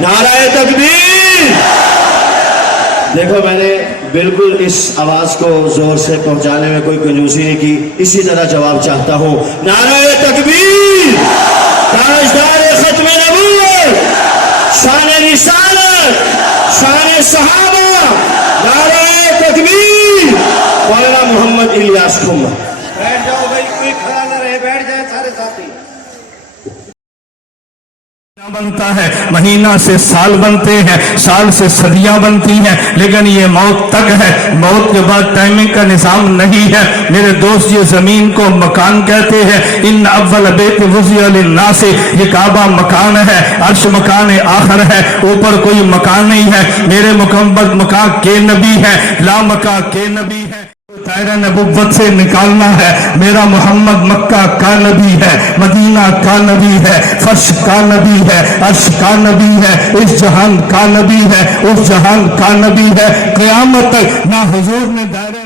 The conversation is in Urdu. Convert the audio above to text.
نعرہ تکبیر! دیکھو میں نے بالکل اس آواز کو زور سے پہنچانے میں کوئی کنجوسی نہیں کی، اسی طرح جواب چاہتا ہوں۔ نعرہ تکبیر! تاجدار ختم نبوت، شان رسالت، شان صحابہ، نعرہ تکبیر! مولانا محمد الیاس کھمر۔ بیٹھ جاؤ بھائی، کوئی کھڑا نہ رہے، بیٹھ جائیں سارے ساتھی۔ بنتا ہے، مہینہ سے سال بنتے ہیں، سال سے صدیاں بنتی ہیں، لیکن یہ موت تک ہے، موت کے بعد ٹائمنگ کا نظام نہیں ہے۔ میرے دوست یہ زمین کو مکان کہتے ہیں، ان اول بیت وضع للناس، یہ کعبہ مکان ہے، عرش مکان آخر ہے، اوپر کوئی مکان نہیں ہے۔ میرے مکمل مکان کے نبی ہے، لا مکان کے نبی ہے، دائرہ نبوت سے نکالنا ہے۔ میرا محمد مکہ کا نبی ہے، مدینہ کا نبی ہے، فرش کا نبی ہے، عرش کا نبی ہے، اس جہان کا نبی ہے، اس جہان کا نبی ہے۔ قیامت تک نہ حضور نے دائرہ